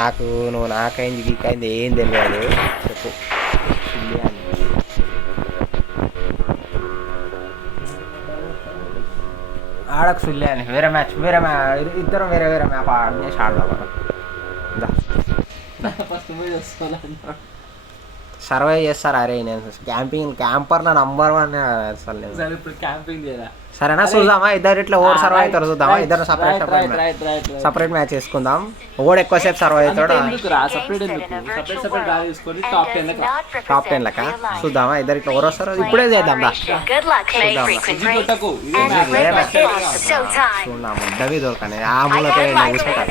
నాకు నువ్వు నాకైంది గీకైంది ఏం తెలియదు చెప్పు. ఆడకు సుల్లి అని వేరే మ్యాచ్ ఇద్దరం వేరే వేరే మ్యాప్ ఆడనే ఆడదాం. సర్వే చేస్తారు. అరే నేను క్యాంపర్లో నంబర్ 1 అసలు నేను ఇప్పుడు క్యాంపింగ్ చేయరా? సరేనా చూద్దామా ఇద్దరు ఇట్లా ఓడి సర్వే అవుతారు చూద్దామా. ఇద్దరు సపరేట్ మ్యాచ్ వేసుకుందాం. ఓడి ఎక్కువసేపు సర్వే అవుతాడు. టాప్ 10 లెక్క చూద్దామా ఇద్దరు ఇట్లా ఓడి వస్తారు. ఇప్పుడే చేద్దాం చూద్దాం. ముద్దవి దొరకని ఆ మూలతో కూర్చుంటారు.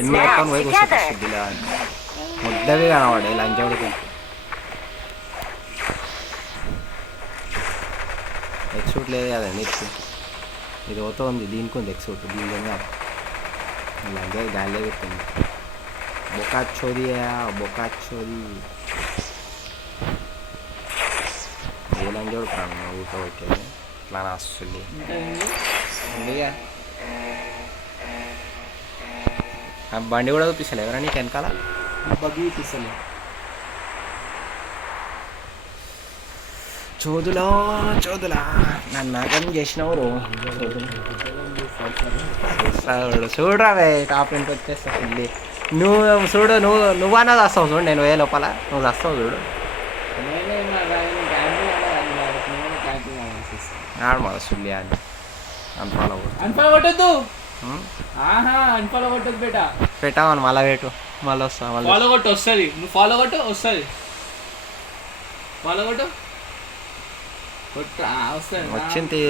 ఎన్ని ఎత్తుకొని పోయి కూర్చుంటారు. ముద్దవి కనవాడు లంచోడికి. ఎక్సూట్ లేదు కదండి. ఇది ఓతో ఉంది. దీనికి ఉంది ఎక్సూట్. దీని లంజ గాలి పెట్టింది. బొకాచ్చోది ఏ లంజోడు ప్రాణం ఊట పెట్టేది ఇట్లా వస్తుంది. బండి కూడా చూపిస్తలే ఎవరా నీకు వెనకాల బగ్గి చూపిస్తలే. చోదులా నన్ను నాగం చేసినవారు చూడరావే టాప్ 10కి వచ్చేస్తా ఫుల్లీ. నువ్వు చూడు నువ్వన్నది వస్తావు చూడు. నేను పోయే లోపల నువ్వు వస్తావు చూడు. ఆడు మళ్ళీ సుల్లి అని అన్ఫాలో కొట్టద్దు. పెట్టామని మళ్ళీ వేటు మళ్ళీ వస్తా. ఫాలో కొట్టు వస్తుంది. నువ్వు ఫాలో కొట్టు వస్తుంది. ఫాలో కొట్టు వచ్చింది.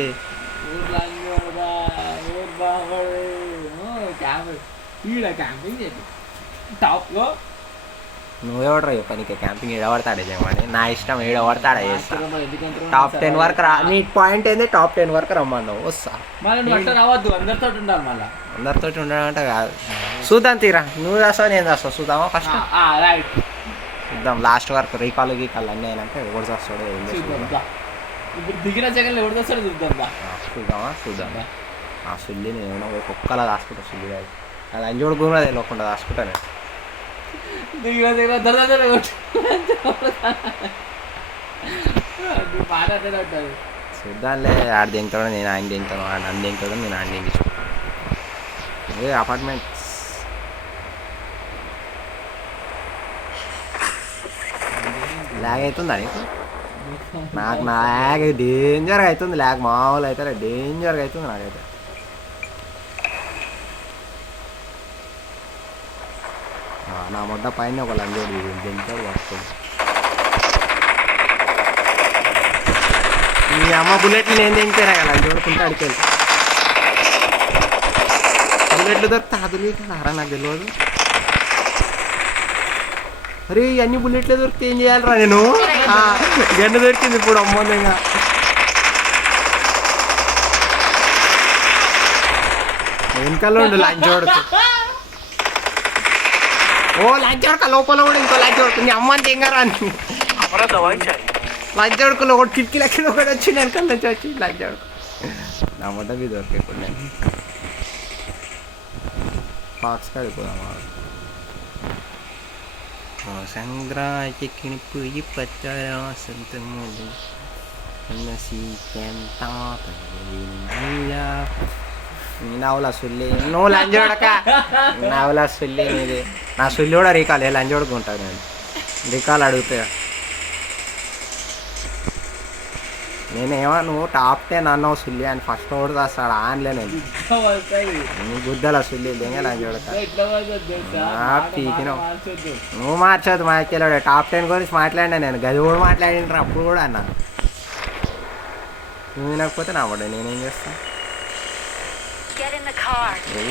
నువ్వెవడరా పనికి క్యాంపింగ్ ఏడబడతాడే చేయమని. నా ఇష్టం ఏడబడతాడా చేస్తా. టాప్ 10 వరకు రా. నీ పాయింట్ ఏంది టాప్ 10 వరకు రమ్మన్నావు వస్తా. అందరితో ఉండడం అంటే కాదు. చూద్దాం తీరా. నువ్వు చేస్తావు నేను చేస్తావు చూద్దామా ఫస్ట్. చూద్దాం లాస్ట్ వరకు రీకాల్ గీకాల్ అన్నీ అయినాక ఎవరు చేస్తాడో ఏం చేస్తాడు. ఇప్పుడు దిగిన జగన్ ఎవరు చేస్తాడో చూద్దాం. ఆ సుల్లి నేను కుక్కలా దాచుకుంటా. సుల్లి కాదు అది అంజోడు గురు తెలియకుండా దాచుకుంటాను. దిగిన జగన్ చూద్దాంలే. ఆడ దింగుతాడు నేను ఆయన దింగుతాను. ఆడ నన్ను దింగుతాడు నేను ఆయన దింగించుకుంటాను. ఏ అపార్ట్మెంట్స్ లాగ్ అవుతుందా నీకు? నాకు లాగ్ డేంజర్గా అవుతుంది. లాగ్ మామూలు అయితే డేంజర్గా అవుతుంది నాకైతే. నా మొట్ట పైన ఒక లంజోడు దించాడు వస్తుంది. మీ అమ్మ బుల్లెట్లు నేను దించారా కదా లంజోడుకుంటే అడికెళ్ళి బుల్లెట్లు దొరికితే అదులే కదా నాకు తెలియదు. అరే అన్ని బుల్లెట్లు దొరికితే ఏం చేయాలరా నేను? గన్ను దొరికింది ఇప్పుడు అమ్మోదంగా. వెనకాల ఉండు లంచోడుకు. ఓ లంచోడుక లోపల కూడా ఇంకో లంచోడుకు. నీ అమ్మని తెంగరా అని లంచోడుకులో ఒకటి కిటికీలకి ఒకటి వచ్చింది. వెనకాల నుంచి వచ్చి లంచోడుకు నా మొట్ట మీద దొరికేప్పుడు నేను పాక్స్ కడిపోదామా. సంగ్రాకి పోయి పచ్చారా సంతములు నావులా సుల్లి నువ్వు లంజోడక నావులా సుల్లి నీది. నా సుల్లి కూడా రీకాల్ లంజోడుకు ఉంటాను నేను. రీకాల్ అడుగుతా నేనేమో నువ్వు టాప్ 10 అన్నావు సుల్లి అని ఫస్ట్ ఓడి వస్తాడు ఆన్లే. నేను గుద్దల సుల్లి దింగ లంజోడక పీకినావు. నువ్వు మార్చొద్దు మా అక్కలో టాప్ 10 గురించి మాట్లాడినా నేను. గది కూడా మాట్లాడినారు అప్పుడు కూడా అన్నా. నువ్వు వినకపోతే నా పడే నేనేం చేస్తాను.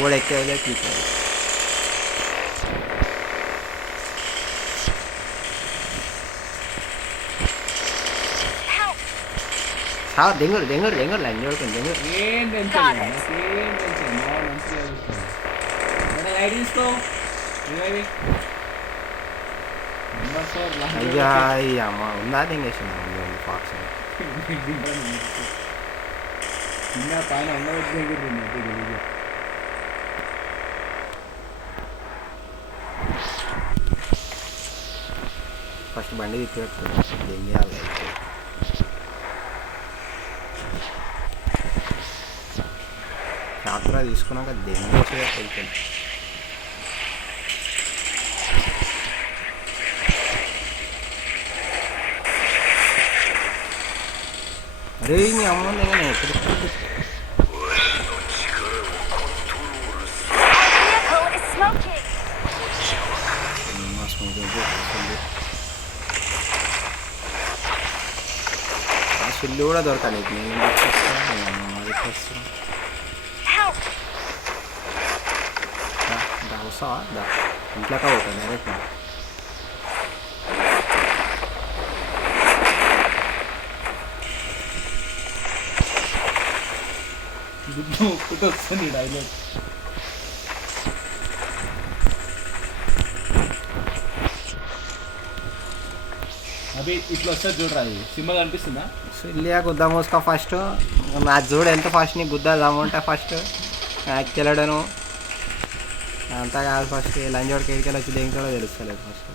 కూడా ఎక్కేలే పీకినా. దెంగుడు లంజోడుకు దెంగుడు. అయ్యా అమ్మ ఉందా దెంగేసి ఫాక్స్ పైన ఫస్ట్ బండి తిప్పి ఏం చేయాలి ట్రాక్టర్ తీసుకున్నాక దెంగి వచ్చేది అరే నీ అమ్మ నేను ఎప్పుడు సుల్లు కూడా దొరకాలి నేను వస్తావా దా ఇంట్లోకి అవుతాను డైరెక్ట్ వస్తుంది డైలాగ్. అవి ఇట్లా వస్తుంది చూడరా, అది సింబల్ కనిపిస్తుందా? సుల్లియా గుద్దా మోసుకో ఫస్ట్ మ్యాచ్ చూడు ఎంత ఫస్ట్ నీకు గుద్దాము అంటే ఫస్ట్ మ్యాచ్కి వెళ్ళడను అంతా కాదు ఫస్ట్ లంచోడికి ఎడికెళ్ళి వచ్చి దేనికి కూడా తెలుస్తలేదు ఫస్ట్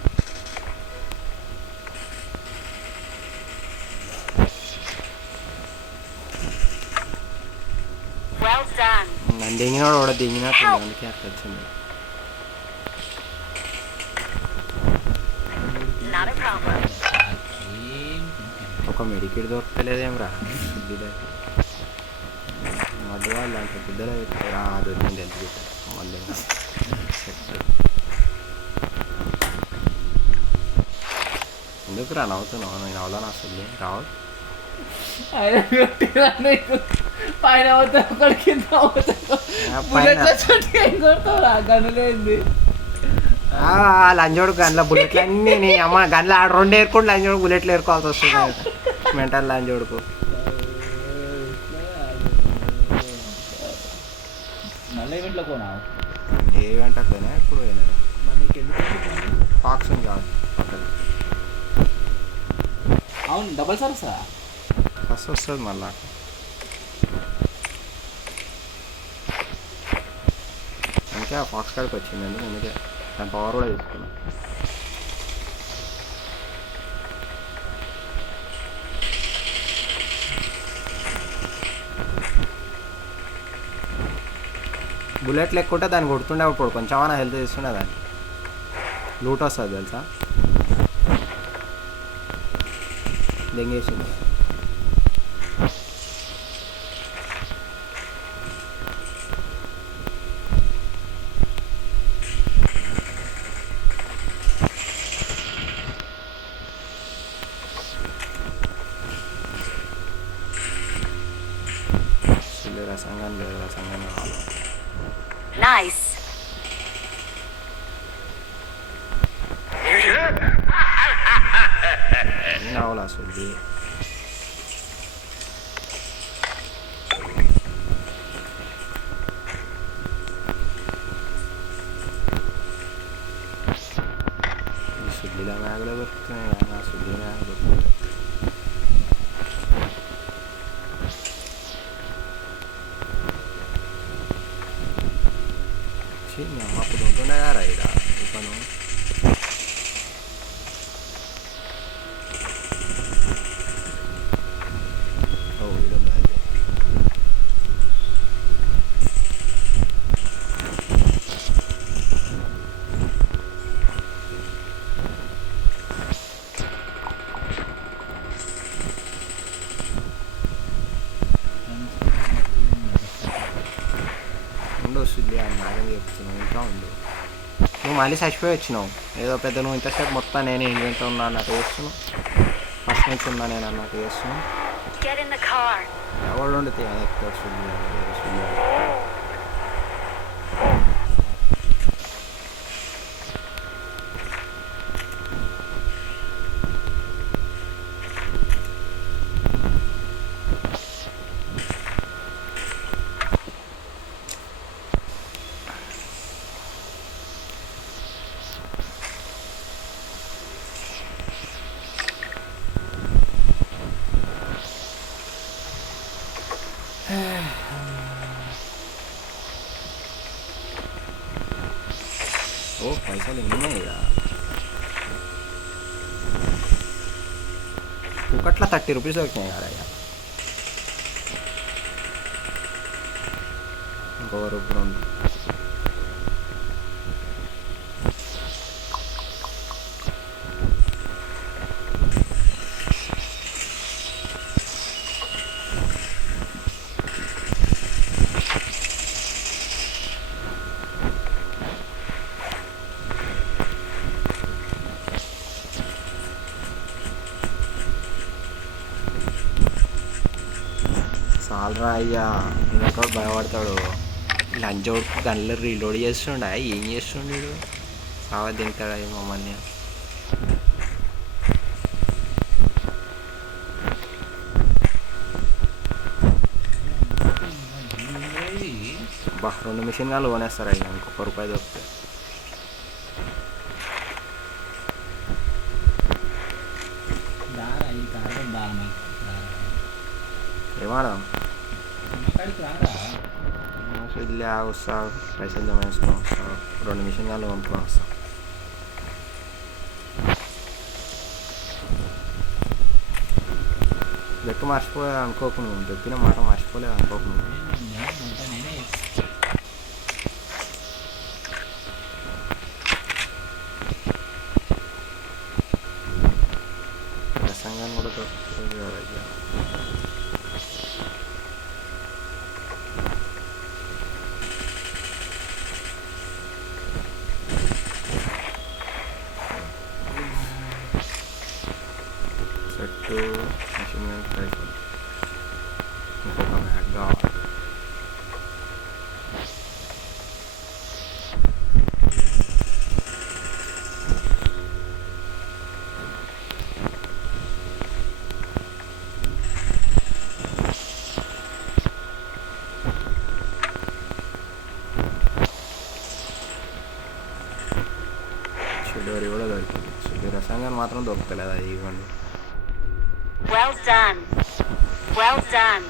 నన్ను దిగినాడు కూడా దిగినట్టు అందుకే అట్లా వచ్చింది. ఒక మెడికేట్ దొరకలేదేం రా బుద్ధిలో మధ్య వాళ్ళు అంటే బుద్ధలో రా దొరికింది ఎంత మళ్ళీ ఎందుకు రా నవ్వుతున్నావు నేను అవలా అసలు రావు పైన గనులేంది లంచోడు గన్ల బుల్లెట్లు అన్నీ నీ అమ్మ గన్ల రెండు ఏరుకుంటూ లంచోడు బుల్లెట్లు ఏరుకోవాల్సి వస్తుంది మెంటల్ లంచోడుకు. మళ్ళీ ఈవెంట్లో పోనా ఏ ఈవెంట్ అట్లనే ఇప్పుడు పోయినా ఫాక్స్ కాదు అవును డబల్ సార్ వస్తుందా? ఫస్ట్ వస్తుంది మళ్ళా ఇంకా ఫాక్స్ కాడికి వచ్చింది ఎందుకు అందుకే దాని పవర్ కూడా తీసుకున్నా. బుల్లెట్లు ఎక్కుంటే దాన్ని కొడుతుండే అప్పుడు కొంచెం ఏమైనా హెల్త్ తీసుకుండే దాన్ని లూట్ వస్తుంది తెలుసా దెంగేసింది. రసంగా లేదు రసంగా కావాలి Nice. కావాలా సుద్ది సుద్దిలో మ్యాగ్లో దొరుకుతున్నాయి కానీ సుద్ది మ్యాగ్ దొరుకుతుంది. మీ అమ్మ అప్పుడు ఉంటుండే కదా ఇక ఇకను వస్తుంది అని నాగని చెప్తున్నావు ఇంకా ఉండు నువ్వు మళ్ళీ చచ్చిపోయి వచ్చినావు ఏదో పెద్ద నువ్వు ఇంతసేపు మొత్తం నేను ఇంట్లో ఉన్నా అన్నట్టు చేస్తున్నావు ఫస్ట్ నుంచి ఉన్నా నేను అన్నట్టు చేస్తున్నావు ఎవరు ఉండితే ఎక్కువ వస్తుంది ఓ పైసలు ఎన్ని ఉన్నాయి ఇక ఒకట్లా 30 రూపీస్ వచ్చినాయి కదా ఇక ఇంకో రూపాయలు ఉంది. చాలరా అయ్యా ఇంకొకడు భయపడతాడు లంచోడు గన్లో రీలోడ్ చేస్తుండ ఏం చేస్తుండడు సావా దిగుతాడా మమ్మల్ని బా 2 మిషన్ గాలు కొనేస్తారు అయ్యా ఇంకొక రూపాయి దొరికితే ఏమాడదాం వెళ్ళి వస్తా పైసలు జమ చేసుకొని వస్తా 2 మిషన్ గాలు కొనుక్కొని వస్తా లెక్క మర్చిపోలేదు అనుకోకు నువ్వు చెప్పిన మాట మర్చిపోలేదు అనుకోకు నువ్వు ప్రసంగాన్ని కూడా దొరుకుతుంది కదా అయ్యా సెట్ మిషన్ గన్ రైఫిల్ ఇంకొక మ్యాగ్ కావాలి షెడ్యూరీ కూడా దొరికింది షెడ్యూరీ రసంగా మాత్రం దొరుకుతలేదు అది ఇవ్వండి Well done. Well done.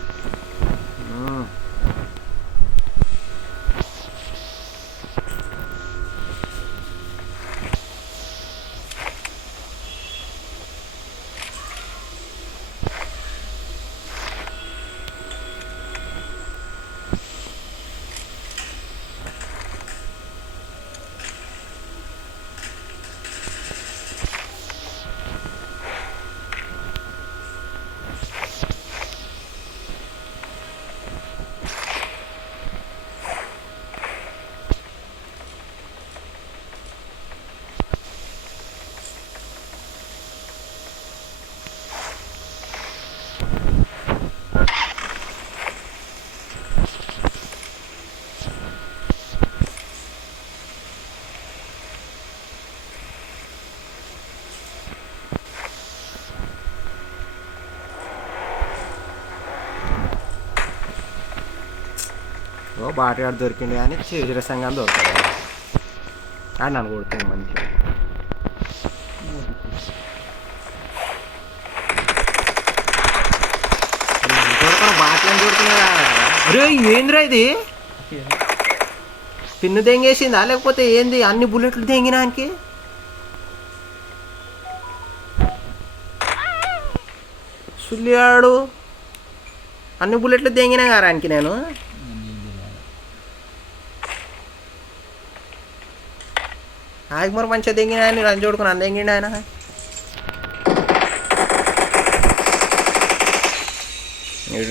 ఓ బాటగాడు దొరికింది కానీ చేసిన సంఘాలు దొరుకుతాయి అని నన్ను కొడుతుంది మంచిగా బాటలను దొరుకుతున్నాయి అరే ఏంద్రా ఇది పిన్ను దెంగేసిందా లేకపోతే ఏంది అన్ని బుల్లెట్లు దెంగినానికి సుల్లియాడు అన్ని బుల్లెట్లు దెంగినా గారానికి నేను ఆగి మరి మంచిగా దెంగిన ఆయన రంజు చూడుకుని అంత దెంగిండి ఆయన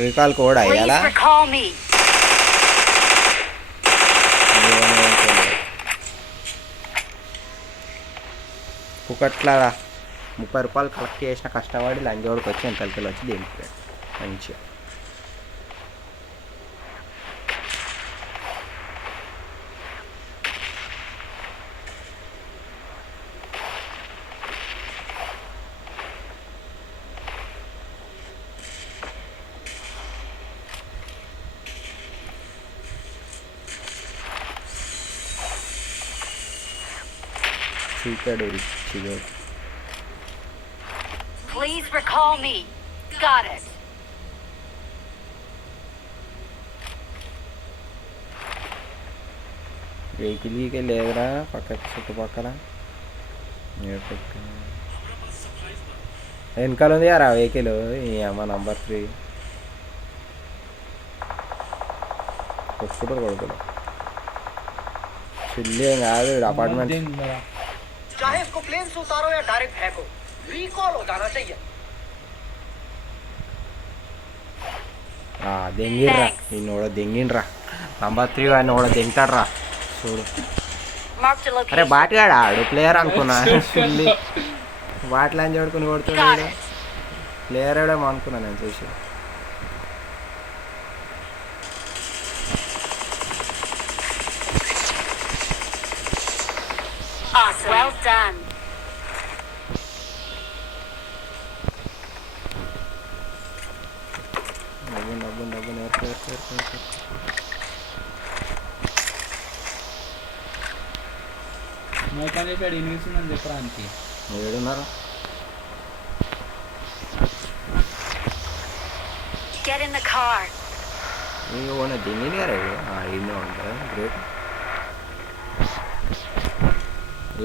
రికాల్ కూడా అయ్యాలా ఒకట్లాగా 30 రూపాయలు కలెక్ట్ చేసిన కష్టపడి లంజోడికి వచ్చి ఎంతలకి వచ్చి దింపాడు మంచిగా Please recall me. Got it. వెహికల్కి లేదురా పక్క చుట్టుపక్కల వెనకాల ఉంది కదా వెహికల్ ఈ అమ్మ నంబర్ 3 కొట్టుకుంటారు కొడుకులు చిల్లి ఏం కాదు అపార్ట్మెంట్ चाहे इसको प्लेन से उतारो या डायरेक्ट फेंको, रिकॉल हो जाना चाहिए। దెంగిర్రా నిన్ను కూడా దెంగిండ్రా నంబర్ 3 వాడిని కూడా దెంగుతాడ్రా చూడు. Marked a అరే location. బాటిగాడు ఆడు ప్లేయర్ అనుకున్నా చిల్లి బాటిల్ అని చూడుకుని కొడుతున్నాడు ప్లేయర్ ఆడేమో అనుకున్నా నేను చూసి. Awesome. Well done. డబ్బు మోకాలు చెప్పాడు ఇనిపిస్తుందని చెప్పడానికి. ఏడున్నారు Get in the car. నీకు ఓన దింగింది కదా ఈయనే ఉంటారు గ్రేట్.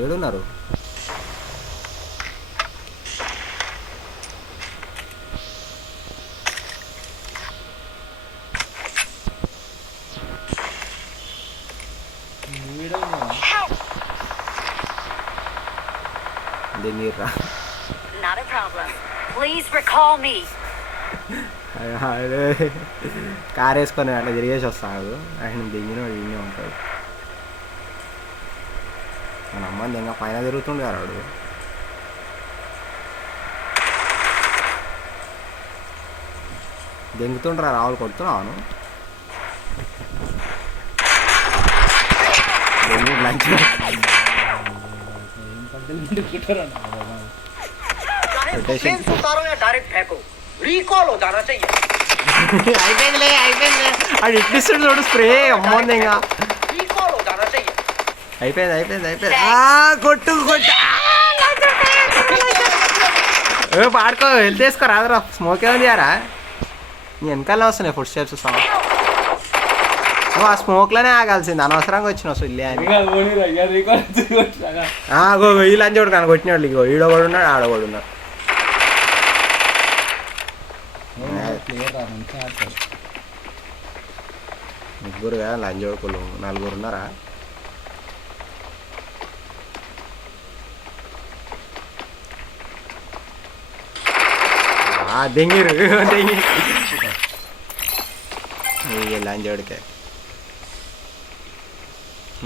ఏడున్నారు వీడియో దింగిర్రా. Not a problem. Please recall me. Car వేసుకొని అట్లా తిరిగేసి వస్తాడు ఆయన దిగిన ఈయనే ఉంటాడు. మన అమ్మని ఇంకా పైన తిరుగుతుండే వాడు. దెంగుతుండ్రా రావులు కొడుతున్నాను దెంగి లంచ్ चाहे इसको प्लेन से उतारो या डायरेक्ट फेंको, रिकॉल हो जाना चाहिए। అయిపోయిందిలే అది ఇప్పిస్తుడు చూడు స్ప్రే అమ్మోంది ఇంకా रिकॉल हो जाना चाहिए। అయిపోయింది కొట్టు పాడుకో హెల్త్ వేసుకో రాదురా స్మోక్ ఏముంది యారా నీ వెనకాలనే వస్తున్నాయి ఫుడ్ స్టెప్స్ వస్తాను నువ్వు ఆ స్మోక్లోనే ఆగాల్సింది అనవసరంగా వచ్చినావు సుల్లి అని గో ఈ లంచ్ కూడా కానీ కొట్టినాడు ఇగో ఈడో కూడా ఉన్నాడు ఆడ కూడా ఉన్నాడు ముగ్గురుగా లంచ్ కొడుకులు 4 ఉన్నారా దెంగిరు లంచ్ కొడికే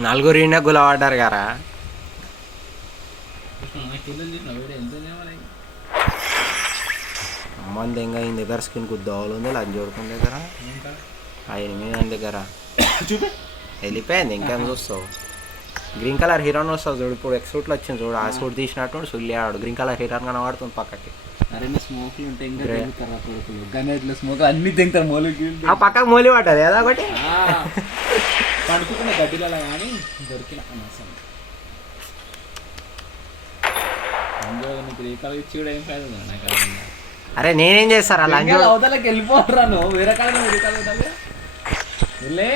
4 ఇండియా గులపడ్డారు కదా అమ్మని దెంగ ఈయన దగ్గర స్కిన్ గుద్దవాళ్ళు ఉంది లంచ్ కొడుకుని దగ్గర ఆయన మీద దగ్గర వెళ్ళిపోయింది ఇంకేం చూస్తావు గ్రీన్ కలర్ హీరోని వస్తావు చూడు ఇప్పుడు ఎక్సూట్లో వచ్చింది చూడు ఆ సూట్ తీసినట్టు సుల్లి ఆడు గ్రీన్ కలర్ హీరోని కనబడుతుంది పక్కకి స్మోక్లు ఉంటాయి ఇంకా తెగుతారు కొడుకులు గనేట్లో స్మోక్ అన్ని తెగుతారు మూలకి ఆ పక్కకు మూలి పడ్డది ఏదో ఒకటి పండుకున్న గడ్డిలలో కానీ దొరికిన అనవసరం నీకు రేఖలు ఇచ్చి కూడా ఏం ఫైదా నాకు అరే నేనేం చేస్తారా లంచ్ అవతలకి వెళ్ళిపోరా నువ్వు వేరే కాడ వేరే కాడ వెళ్ళే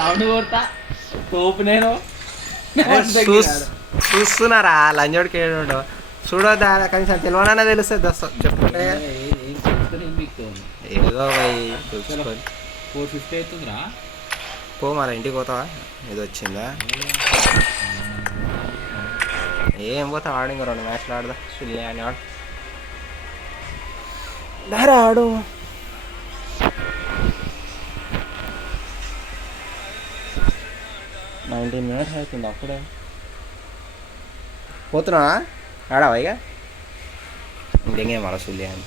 రౌండ్ కొడతా తోపు నేను చూస్తున్నారా లంచోడికి ఏడు చూడొద్దా కనీసం తెలియనన్నా తెలుస్తుంది దస్త చెప్పుకుంటే ఏదో పోయి చూసుకొని 450 అవుతుందిరా పో మరి ఇంటికి పోతావా ఇది వచ్చిందా ఏం పోతావు ఆడు ఇంకో 2 మ్యాచ్లు ఆడదా సుల్లి అని ఆడు దారా ఆడు 19 minutes అవుతుంది అప్పుడే పోతున్నా ఆడావా ఇక ఇంకేం మళ్ళీ సుల్లి అని